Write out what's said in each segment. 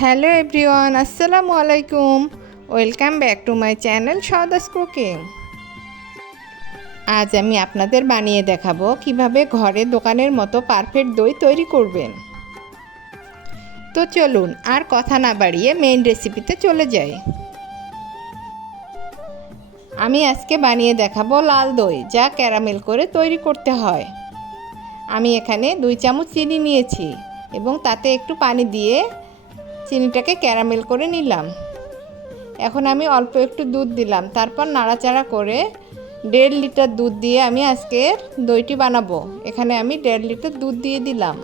Hello everyone, আসসালামু আলাইকুম। Welcome back to my channel সদাস কুকিং। আজ আমি আপনাদের বানিয়ে দেখাবো কিভাবে ঘরে দোকানের মতো পারফেক্ট দই তৈরি করবেন। তো চলুন আর কথা না বাড়িয়ে মেইন রেসিপিতে চলে যাই। আমি আজকে বানিয়ে দেখাবো লাল দই, যা ক্যারামেল করে তৈরি করতে হয়। আমি এখানে 2 চামচ চিনি নিয়েছি এবং তাতে একটু পানি দিয়ে চিনিটাকে ক্যারামেল করে নিলাম। এখন আমি অল্প একটু দুধ দিলাম, তারপর নাড়াচাড়া করে 1.5 লিটার দুধ দিয়ে আমি আজকের দইটি বানাবো। এখানে আমি 1.5 লিটার দুধ দিয়ে দিলাম।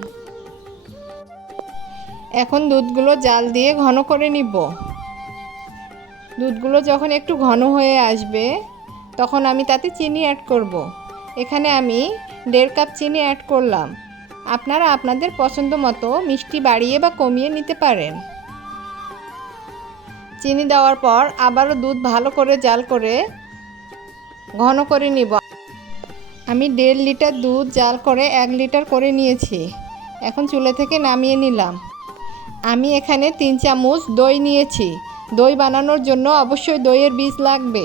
এখন দুধগুলো জাল দিয়ে ঘন করে নিব। দুধগুলো যখন একটু ঘন হয়ে আসবে তখন আমি তাতে চিনি অ্যাড করব। এখানে আমি 1.5 কাপ চিনি অ্যাড করলাম। আপনারা আপনাদের পছন্দ মতো মিষ্টি বাড়িয়ে বা কমিয়ে নিতে পারেন। চিনি দেওয়ার পর আবারও দুধ ভালো করে জাল করে ঘন করে নিব। আমি 1.5 লিটার দুধ জাল করে 1 লিটার করে নিয়েছি। এখন চুলা থেকে নামিয়ে নিলাম। আমি এখানে 3 চামচ দই নিয়েছি। দই বানানোর জন্য অবশ্যই দইয়ের বীজ লাগবে।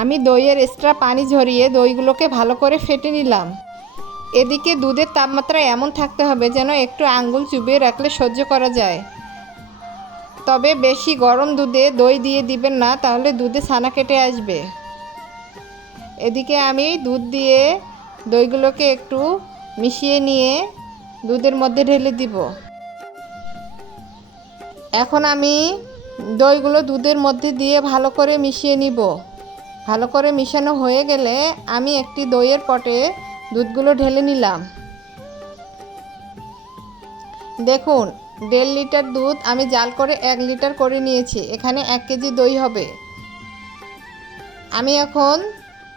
আমি দইয়ের এক্সট্রা পানি ঝরিয়ে দইগুলোকে ভালো করে ফেটে নিলাম। এদিকে দুধের তাপমাত্রা এমন থাকতে হবে যেন একটু আঙ্গুল চুবিয়ে রাখলে সহ্য করা যায়। তবে বেশি গরম দুধে দই দিয়ে দিবেন না, তাহলে দুধে ছানা কেটে আসবে। এদিকে আমি দুধ দিয়ে দইগুলোকে একটু মিশিয়ে নিয়ে দুধের মধ্যে ঢেলে দিব। এখন আমি দইগুলো দুধের মধ্যে দিয়ে ভালো করে মিশিয়ে নিব। ভালো করে মিশানো হয়ে গেলে আমি একটি দইয়ের পটে দুধগুলো ঢেলে নিলাম। দেখুন, 1.5 লিটার দুধ আমি জাল করে 1 লিটার করে নিয়েছি। এখানে 1 কেজি দই হবে। আমি এখন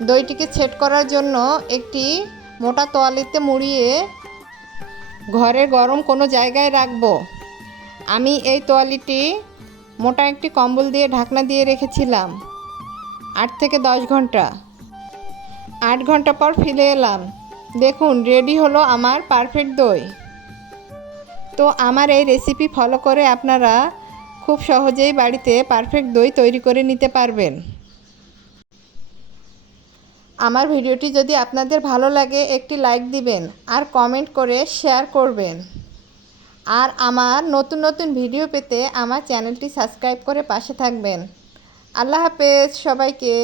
দইটিকে সেট করার জন্য একটি মোটা তোয়ালিতে মুড়িয়ে ঘরে গরম কোনো জায়গায় রাখবো। আমি এই তোয়ালিটি মোটা একটি কম্বল দিয়ে ঢাকনা দিয়ে রেখেছিলাম 8 থেকে 10 ঘন্টা। 8 ঘন্টা পর ফিরে এলাম। দেখুন, রেডি হলো আমার পারফেক্ট দই। তো আমার এই রেসিপি ফলো করে আপনারা খুব সহজেই বাড়িতে পারফেক্ট দই তৈরি করে নিতে পারবেন। আমার ভিডিওটি যদি আপনাদের ভালো লাগে একটি লাইক দিবেন আর কমেন্ট করে শেয়ার করবেন। আর আমার নতুন নতুন ভিডিও পেতে আমার চ্যানেলটি সাবস্ক্রাইব করে পাশে থাকবেন। আল্লাহ হাফেজ সবাইকে।